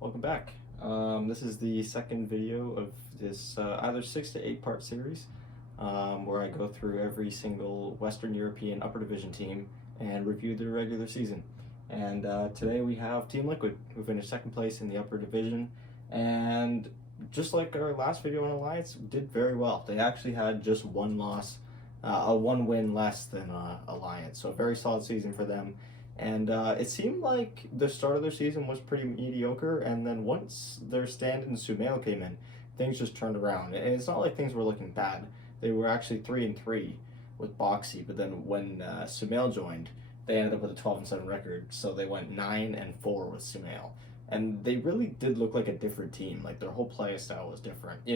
Welcome back. This is the second video of this either 6 to 8 part series where I go through every single Western European upper division team and review their regular season. And today we have Team Liquid, who finished second place in the upper division, and just like our last video on Alliance, did very well. They actually had just one loss, one win less than Alliance, so a very solid season for them. And it seemed like the start of their season was pretty mediocre, and then once their stand-in Sumail came in, things just turned around. And it's not like things were looking bad. They were actually 3-3 with Boxy, but then when Sumail joined, they ended up with a 12-7 record, so they went 9-4 with Sumail. And they really did look like a different team. Like, their whole play style was different.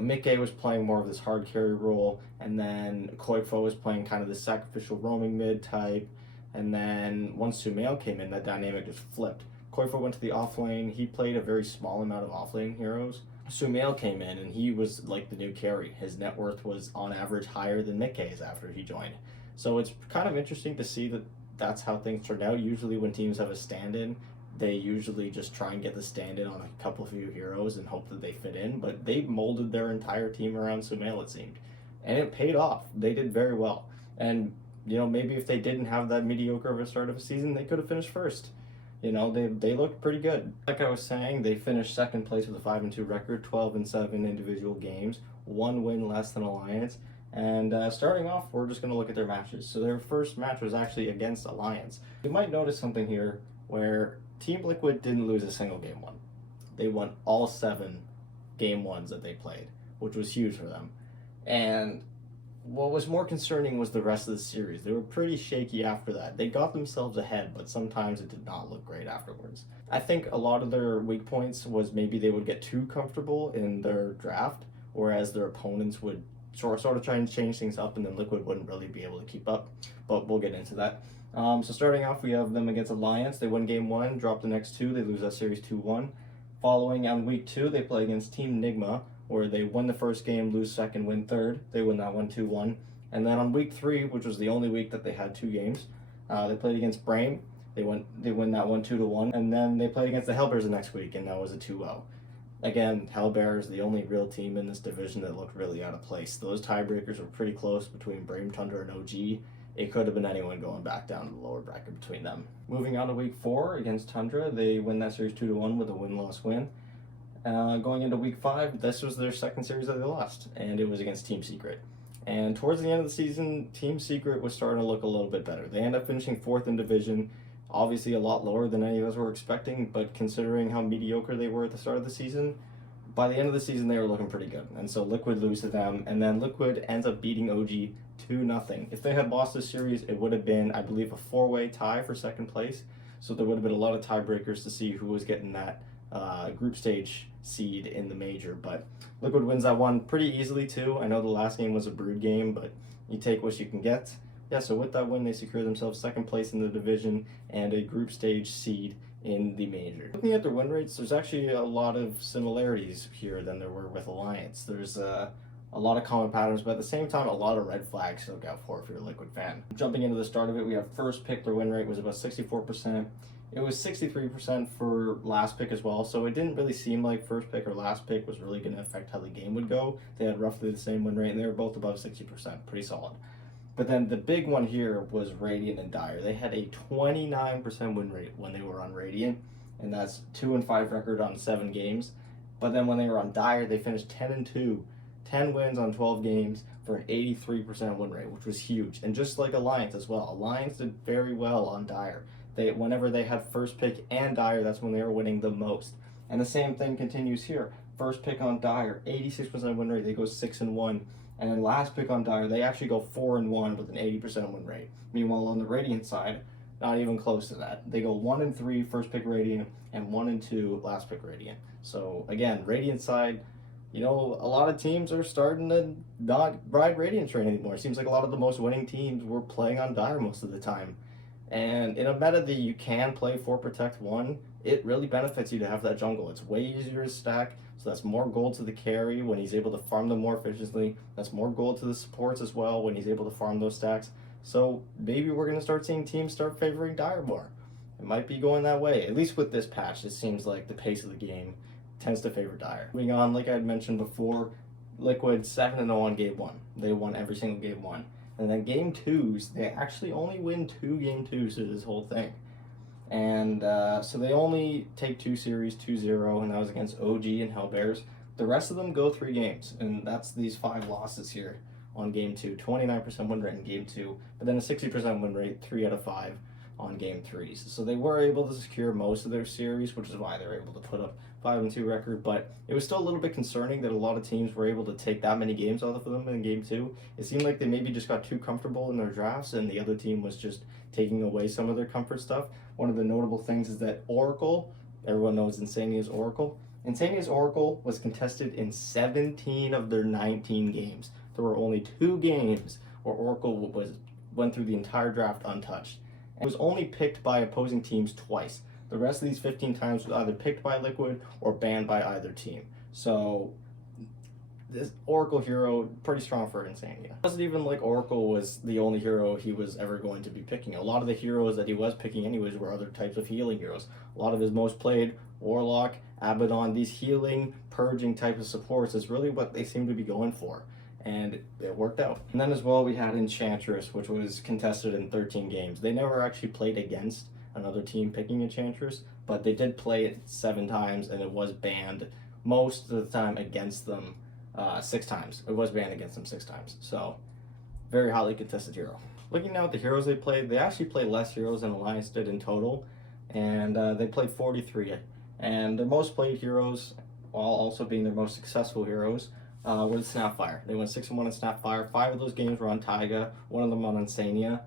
Mickey was playing more of this hard carry role, and then Koifo was playing kind of the sacrificial roaming mid type. And then once Sumail came in, that dynamic just flipped. Koifo went to the offlane. He played a very small amount of offlane heroes. Sumail came in, and he was like the new carry. His net worth was on average higher than Mickey's after he joined. So it's kind of interesting to see that that's how things turned out. Usually when teams have a stand-in, they usually just try and get the stand-in on a couple of few heroes and hope that they fit in. But they molded their entire team around Sumail, it seemed. And it paid off. They did very well. And maybe if they didn't have that mediocre of a start of a season, they could have finished first. They looked pretty good. Like I was saying, they finished second place with a 5-2 record, 12-7 individual games, one win less than Alliance. And starting off, we're just going to look at their matches. So their first match was actually against Alliance. You might notice something here where Team Liquid didn't lose a single game one. They won all 7 game ones that they played, which was huge for them. And what was more concerning was the rest of the series. They were pretty shaky after that. They got themselves ahead, but sometimes it did not look great afterwards. I think a lot of their weak points was maybe they would get too comfortable in their draft, whereas their opponents would sort of try and change things up, and then Liquid wouldn't really be able to keep up. But we'll get into that. So starting off, we have them against Alliance. They win game 1, drop the next 2. They lose that series 2-1. Following on week 2, they play against Team Nigma, where they win the first game, lose second, win third. They win that one 2-1. And then on week 3, which was the only week that they had 2 games, they played against Brame. They win that one 2-1. And then they played against the Hellbears the next week, and that was a 2-0. Again, Hellbears, the only real team in this division that looked really out of place. Those tiebreakers were pretty close between Brame, Tundra, and OG. It could have been anyone going back down to the lower bracket between them. Moving on to week 4 against Tundra, they win that series 2-1 with a win-loss win. Going into week 5, this was their second series that they lost, and it was against Team Secret. And towards the end of the season, Team Secret was starting to look a little bit better. They ended up finishing 4th in division, obviously a lot lower than any of us were expecting, but considering how mediocre they were at the start of the season, by the end of the season they were looking pretty good. And so Liquid lose to them, and then Liquid ends up beating OG 2-0. If they had lost this series, it would have been, I believe, a 4-way tie for second place. So there would have been a lot of tiebreakers to see who was getting that group stage seed in the major. But Liquid wins that one pretty easily too. I know the last game was a brood game, but you take what you can get. Yeah, so with that win, they secure themselves second place in the division and a group stage seed in the major. Looking at their win rates, there's actually a lot of similarities here than there were with Alliance. There's a lot of common patterns, but at the same time, a lot of red flags to look out for if you're a Liquid fan. Jumping into the start of it, we have first pick, their win rate was about 64%. It was 63% for last pick as well, so it didn't really seem like first pick or last pick was really going to affect how the game would go. They had roughly the same win rate, and they were both above 60%, pretty solid. But then the big one here was Radiant and Dire. They had a 29% win rate when they were on Radiant, and that's 2-5 record on 7 games. But then when they were on Dire, they finished 10-2, 10 wins on 12 games for an 83% win rate, which was huge. And just like Alliance as well, Alliance did very well on Dire. Whenever they had first pick and Dire, that's when they were winning the most. And the same thing continues here. First pick on Dire, 86% win rate, they go 6-1. And then last pick on Dire, they actually go 4-1 with an 80% win rate. Meanwhile, on the Radiant side, not even close to that. They go 1-3 first pick Radiant and 1-2 last pick Radiant. So again, Radiant side, a lot of teams are starting to not ride Radiant train anymore. It seems like a lot of the most winning teams were playing on Dire most of the time. And in a meta that you can play 4 Protect 1, it really benefits you to have that jungle. It's way easier to stack, so that's more gold to the carry when he's able to farm them more efficiently. That's more gold to the supports as well when he's able to farm those stacks. So maybe we're going to start seeing teams start favoring Dire more. it might be going that way. At least with this patch, it seems like the pace of the game tends to favor Dire. Moving on, like I had mentioned before, Liquid 7-0 on game 1. They won every single game 1. And then game 2s, they actually only win 2 game 2s to this whole thing. And so they only take 2 series, 2-0, and that was against OG and Hellbears. The rest of them go 3 games, and that's these 5 losses here on game 2. 29% win rate in game 2, but then a 60% win rate 3 out of 5 on game 3s. So they were able to secure most of their series, which is why they were able to put up 5-2 record, but it was still a little bit concerning that a lot of teams were able to take that many games off of them in game 2. It seemed like they maybe just got too comfortable in their drafts, and the other team was just taking away some of their comfort stuff. One of the notable things is that Oracle, everyone knows Insania's Oracle. Insania's Oracle was contested in 17 of their 19 games. There were only 2 games where Oracle went through the entire draft untouched. It was only picked by opposing teams twice. The rest of these 15 times was either picked by Liquid or banned by either team. So this Oracle hero, pretty strong for Insania. It wasn't even like Oracle was the only hero he was ever going to be picking. A lot of the heroes that he was picking anyways were other types of healing heroes. A lot of his most played, Warlock, Abaddon, these healing, purging type of supports is really what they seem to be going for. And it worked out. And then as well, we had Enchantress, which was contested in 13 games. They never actually played against another team picking Enchantress, but they did play it 7 times, and it was banned most of the time against them 6 times. It was banned against them 6 times. So, very hotly contested hero. Looking now at the heroes they played, they actually played less heroes than Alliance did in total, and they played 43. And their most played heroes, while also being their most successful heroes, were the Snapfire. They went 6-1 in Snapfire. 5 of those games were on Taiga, 1 of them on Insania,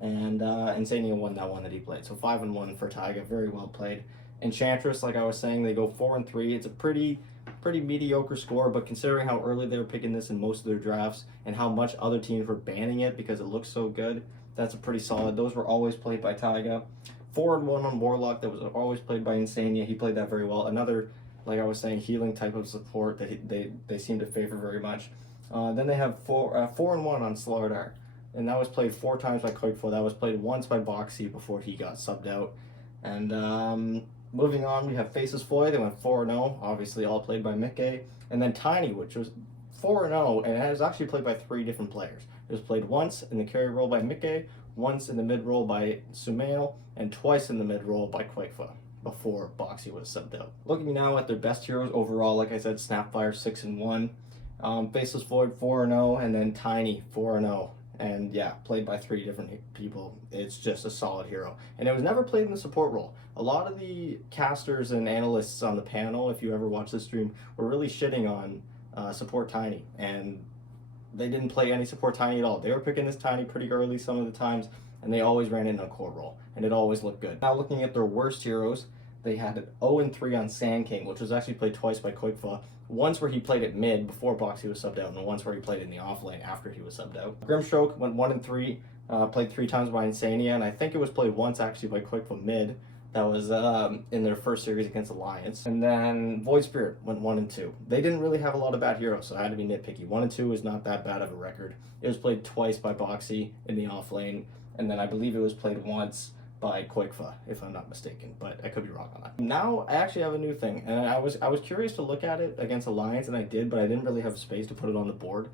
and Insania won that one that he played. So 5-1 for Taiga, very well played. Enchantress, like I was saying, they go 4-3. It's a pretty mediocre score, but considering how early they were picking this in most of their drafts and how much other teams were banning it because it looks so good, that's a pretty solid. Those were always played by Taiga. 4-1 on Warlock, that was always played by Insania. He played that very well. Another, like I was saying, healing type of support that they seem to favor very much. Then they have 4-1 on Slardar, and that was played 4 times by Quakeful. That was played once by Boxy before he got subbed out. And moving on, we have Faces Foy. They went 4-0, obviously all played by Mickey. And then Tiny, which was 4-0, and it was actually played by 3 different players. It was played once in the carry role by Mickey, once in the mid role by Sumail, and twice in the mid role by Quakefa before Boxy was subbed out. Looking now at their best heroes overall, like I said, Snapfire 6-1, Faceless Void 4-0, and then Tiny 4-0. And yeah, played by 3 different people. It's just a solid hero. And it was never played in the support role. A lot of the casters and analysts on the panel, if you ever watch this stream, were really shitting on support Tiny. And they didn't play any support Tiny at all. They were picking this Tiny pretty early some of the times, and they always ran it in a core role. And it always looked good. Now looking at their worst heroes, they had an 0-3 on Sand King, which was actually played twice by Quakefa. Once where he played at mid before Boxy was subbed out, and once where he played in the off lane after he was subbed out. Grimstroke went 1-3, played 3 times by Insania, and I think it was played once actually by Quakefa mid. That was in their first series against Alliance. And then Void Spirit went 1-2. They didn't really have a lot of bad heroes, so I had to be nitpicky. 1-2 is not that bad of a record. It was played twice by Boxy in the off lane, and then I believe it was played once by Quakefa, if I'm not mistaken, but I could be wrong on that. Now I actually have a new thing, and I was curious to look at it against Alliance, and I did, but I didn't really have space to put it on the board.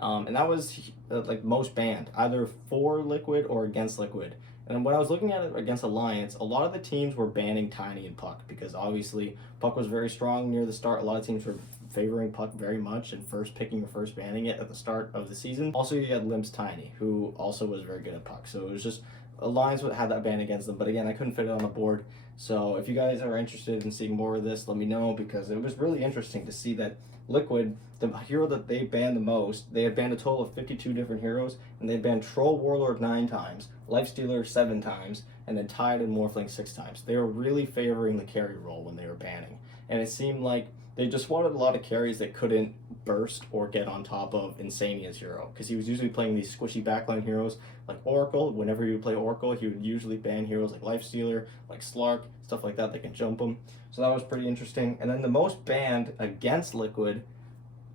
And that was like most banned, either for Liquid or against Liquid. And when I was looking at it against Alliance, a lot of the teams were banning Tiny and Puck because obviously Puck was very strong near the start. A lot of teams were favoring Puck very much and first picking or first banning it at the start of the season. Also, you had Limp's Tiny, who also was very good at Puck. So it was just Alliance had that ban against them, but again, I couldn't fit it on the board. So if you guys are interested in seeing more of this, let me know, because it was really interesting to see that Liquid, the hero that they banned the most, they had banned a total of 52 different heroes, and they banned Troll Warlord 9 times, Lifestealer 7 times, and then Tide and Morphling 6 times. They were really favoring the carry role when they were banning, and it seemed like they just wanted a lot of carries that couldn't burst or get on top of Insania's hero, because he was usually playing these squishy backline heroes like Oracle. Whenever he would play Oracle, he would usually ban heroes like Lifestealer, like Slark, stuff like that can jump him. So that was pretty interesting. And then the most banned against Liquid,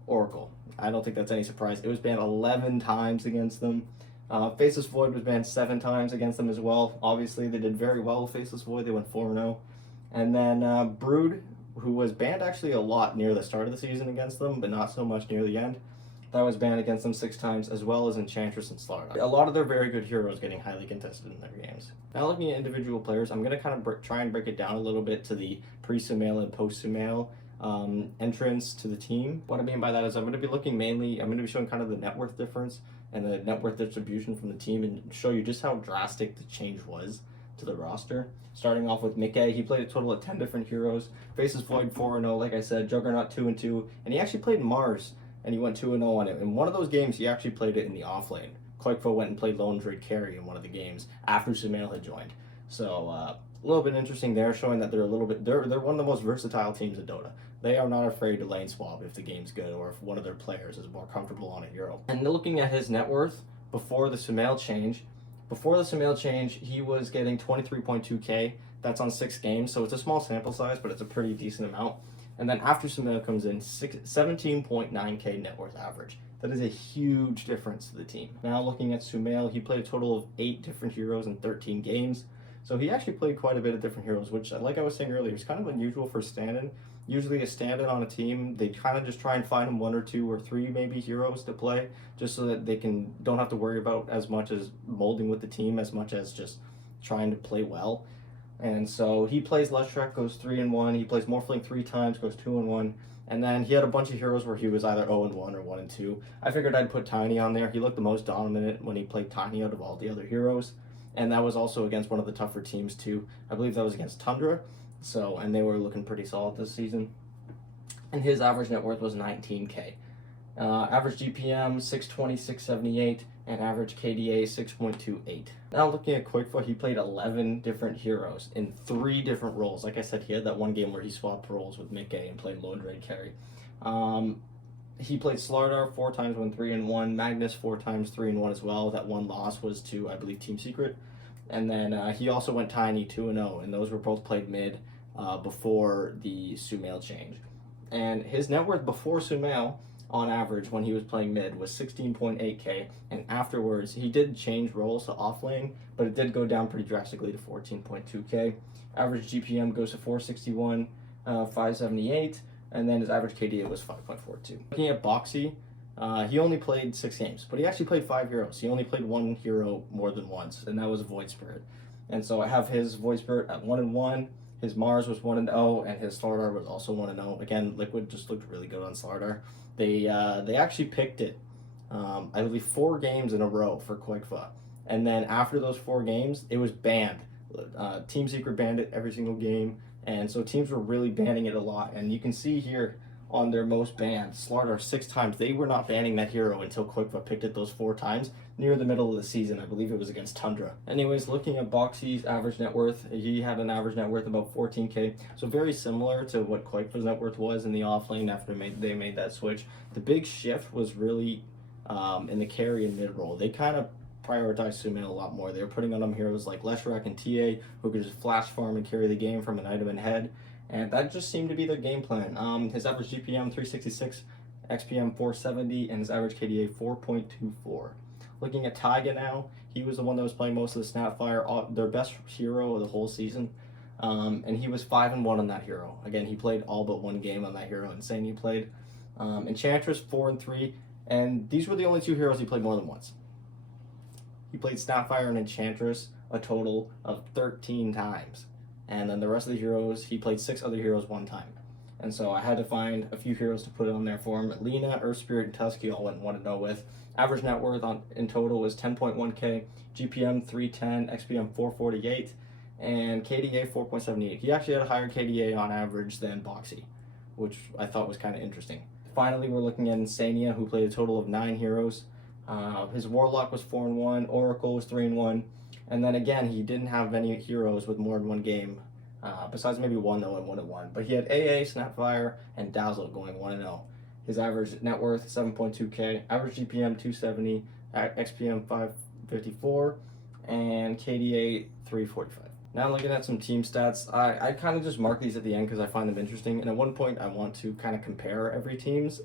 Oracle. I don't think that's any surprise. It was banned 11 times against them. Faceless Void was banned 7 times against them as well. Obviously, they did very well with Faceless Void. They went 4-0. And then Brood, who was banned actually a lot near the start of the season against them, but not so much near the end. That was banned against them 6 times, as well as Enchantress and Slardar. A lot of their very good heroes getting highly contested in their games. Now looking at individual players, I'm going to kind of try and break it down a little bit to the pre-Sumail and post-Sumail entrance to the team. What I mean by that is I'm going to be showing kind of the net worth difference and the net worth distribution from the team and show you just how drastic the change was to the roster. Starting off with Mickey, he played a total of 10 different heroes. Faceless Void 4-0, like I said, Juggernaut 2-2, and he actually played Mars, and he went 2-0 on it. In one of those games, he actually played it in the off lane. Quakefo went and played Lone Druid carry in one of the games after Sumail had joined. So a little bit interesting there, showing that they're one of the most versatile teams in Dota. They are not afraid to lane swap if the game's good or if one of their players is more comfortable on a hero. And looking at his net worth before the Sumail change, he was getting 23.2k. That's on 6 games, so it's a small sample size, but it's a pretty decent amount. And then after Sumail comes in, 17.9k net worth average. That is a huge difference to the team. Now looking at Sumail, he played a total of 8 different heroes in 13 games. So he actually played quite a bit of different heroes, which, like I was saying earlier, is kind of unusual for stand-in. Usually a stand-in on a team, they kind of just try and find him 1 or 2 or 3 maybe heroes to play, just so that they don't have to worry about as much as molding with the team as much as just trying to play well. And so he plays Leshrac, goes 3-1. He plays Morphling 3 times, goes 2-1. And then he had a bunch of heroes where he was either 0-1 or 1-2. I figured I'd put Tiny on there. He looked the most dominant when he played Tiny out of all the other heroes. And that was also against one of the tougher teams too. I believe that was against Tundra. And they were looking pretty solid this season. And his average net worth was 19k. Average GPM 620, 678, and average KDA 6.28. Now looking at Quakefo, he played 11 different heroes in 3 different roles. Like I said, he had that one game where he swapped roles with Mickey and played Lone Druid carry. He played Slardar 4 times, went 3-1. Magnus 4 times, 3-1 as well. That one loss was to, I believe, Team Secret. And then he also went Tiny 2-0, and those were both played mid before the Sumail change. And his net worth before Sumail, on average, when he was playing mid, was 16.8k, and afterwards he did change roles to off lane, but it did go down pretty drastically to 14.2k. Average GPM goes to 461, 578, and then his average KDA was 5.42. Looking at Boxy, he only played 6 games, but he actually played 5 heroes. He only played 1 hero more than once, and that was Void Spirit. And so I have his Void Spirit at 1-1. His Mars was 1-0, and his Slardar was also 1-0. Again, Liquid just looked really good on Slardar. They actually picked it, I believe, 4 games in a row for Quakefo. And then after those 4 games, it was banned. Team Secret banned it every single game, and so teams were really banning it a lot. And you can see here on their most banned, Slardar 6 times. They were not banning that hero until Quakefo picked it those 4 times near the middle of the season. I believe it was against Tundra. Anyways, looking at Boxy's average net worth, he had an average net worth about 14k, so very similar to what Quakefo's net worth was in the offlane after they made that switch. The big shift was really in the carry and mid role. They kind of prioritized Sumail a lot more. They were putting on them heroes like Leshrac and TA, who could just flash farm and carry the game from an item in head. And that just seemed to be their game plan. His average GPM 366, XPM 470, and his average KDA 4.24. Looking at Taiga now, he was the one that was playing most of the Snapfire, their best hero of the whole season. And he was 5-1 on that hero. Again, he played all but 1 game on that hero. Insane he played. Enchantress 4-3, and these were the only 2 heroes he played more than once. He played Snapfire and Enchantress a total of 13 times. And then the rest of the heroes, he played 6 other heroes 1 time. And so I had to find a few heroes to put on there for him. Lena, Earth Spirit, and Tusky all went 1-0 with. Average net worth in total was 10.1k, GPM 310, XPM 448, and KDA 4.78. He actually had a higher KDA on average than Boxy, which I thought was kind of interesting. Finally, we're looking at Insania, who played a total of 9 heroes. His Warlock was 4-1, Oracle was 3-1, and then again, he didn't have any heroes with more than 1 game, besides maybe 1 that went 1-1. But he had AA, Snapfire, and Dazzle going 1-0. His average net worth 7.2k, average GPM 270, XPM 554, and KDA 345. Now looking at some team stats, I kind of just mark these at the end because I find them interesting. And at one point, I want to kind of compare every team's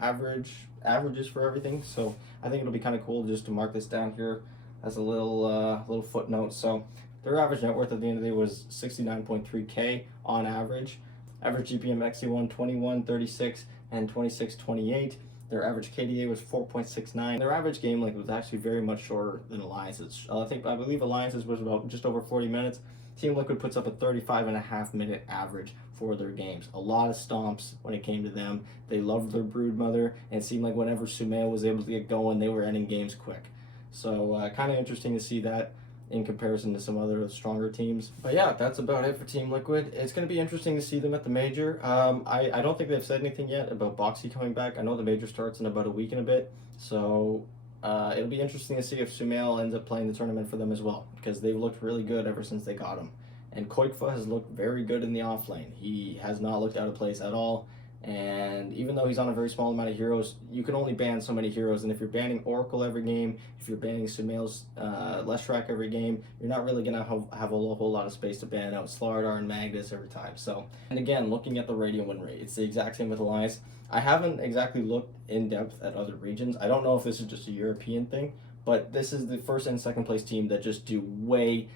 averages for everything. So I think it'll be kind of cool just to mark this down here as a little footnote. So their average net worth at the end of the day was 69.3K on average. Average GPM XC1 21.36 and 26.28. Their average KDA was 4.69. Their average game length was actually very much shorter than Alliance's. I believe Alliance's was about just over 40 minutes. Team Liquid puts up a 35.5-minute average for their games. A lot of stomps when it came to them. They loved their broodmother, and it seemed like whenever Sumail was able to get going, they were ending games quick. So kind of interesting to see that in comparison to some other stronger teams. But yeah, that's about it for Team Liquid. It's going to be interesting to see them at the major. I don't think they've said anything yet about Boxy coming back. I know the major starts in about a week and a bit, so it'll be interesting to see if Sumail ends up playing the tournament for them as well, because they've looked really good ever since they got him. And Koikfa has looked very good in the off lane. He has not looked out of place at all. And even though he's on a very small amount of heroes, you can only ban so many heroes. And if you're banning Oracle every game, if you're banning Sumail's Leshrac every game, you're not really going to have a whole lot of space to ban out Slardar and Magnus every time. So, and again, looking at the Radiant win rate, it's the exact same with Alliance. I haven't exactly looked in depth at other regions. I don't know if this is just a European thing, but this is the first and second place team that just do way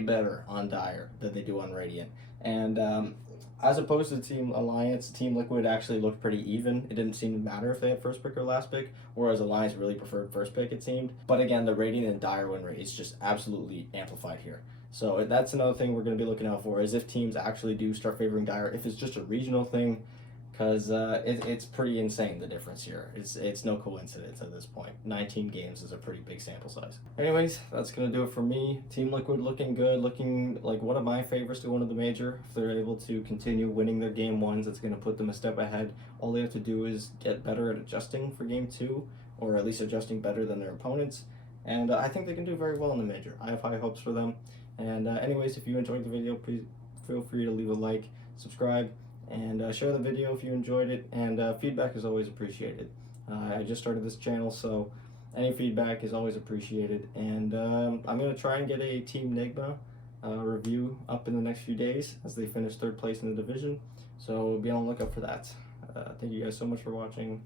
better on Dire than they do on Radiant. And as opposed to Team Alliance, Team Liquid actually looked pretty even. It didn't seem to matter if they had first pick or last pick, whereas Alliance really preferred first pick, it seemed. But again, the Radiant and Dire win rate is just absolutely amplified here. So that's another thing we're going to be looking out for, is if teams actually do start favoring Dire, if it's just a regional thing, because it's pretty insane, the difference here. It's no coincidence at this point. 19 games is a pretty big sample size. Anyways, that's going to do it for me. Team Liquid looking good, looking like one of my favorites to go into the major. If they're able to continue winning their game ones, it's going to put them a step ahead. All they have to do is get better at adjusting for game 2, or at least adjusting better than their opponents. And I think they can do very well in the major. I have high hopes for them. And anyways, if you enjoyed the video, please feel free to leave a like, subscribe, and share the video if you enjoyed it, and feedback is always appreciated. I just started this channel, so any feedback is always appreciated, and I'm going to try and get a Team Nigma review up in the next few days as they finish third place in the division, so be on the lookout for that. Thank you guys so much for watching.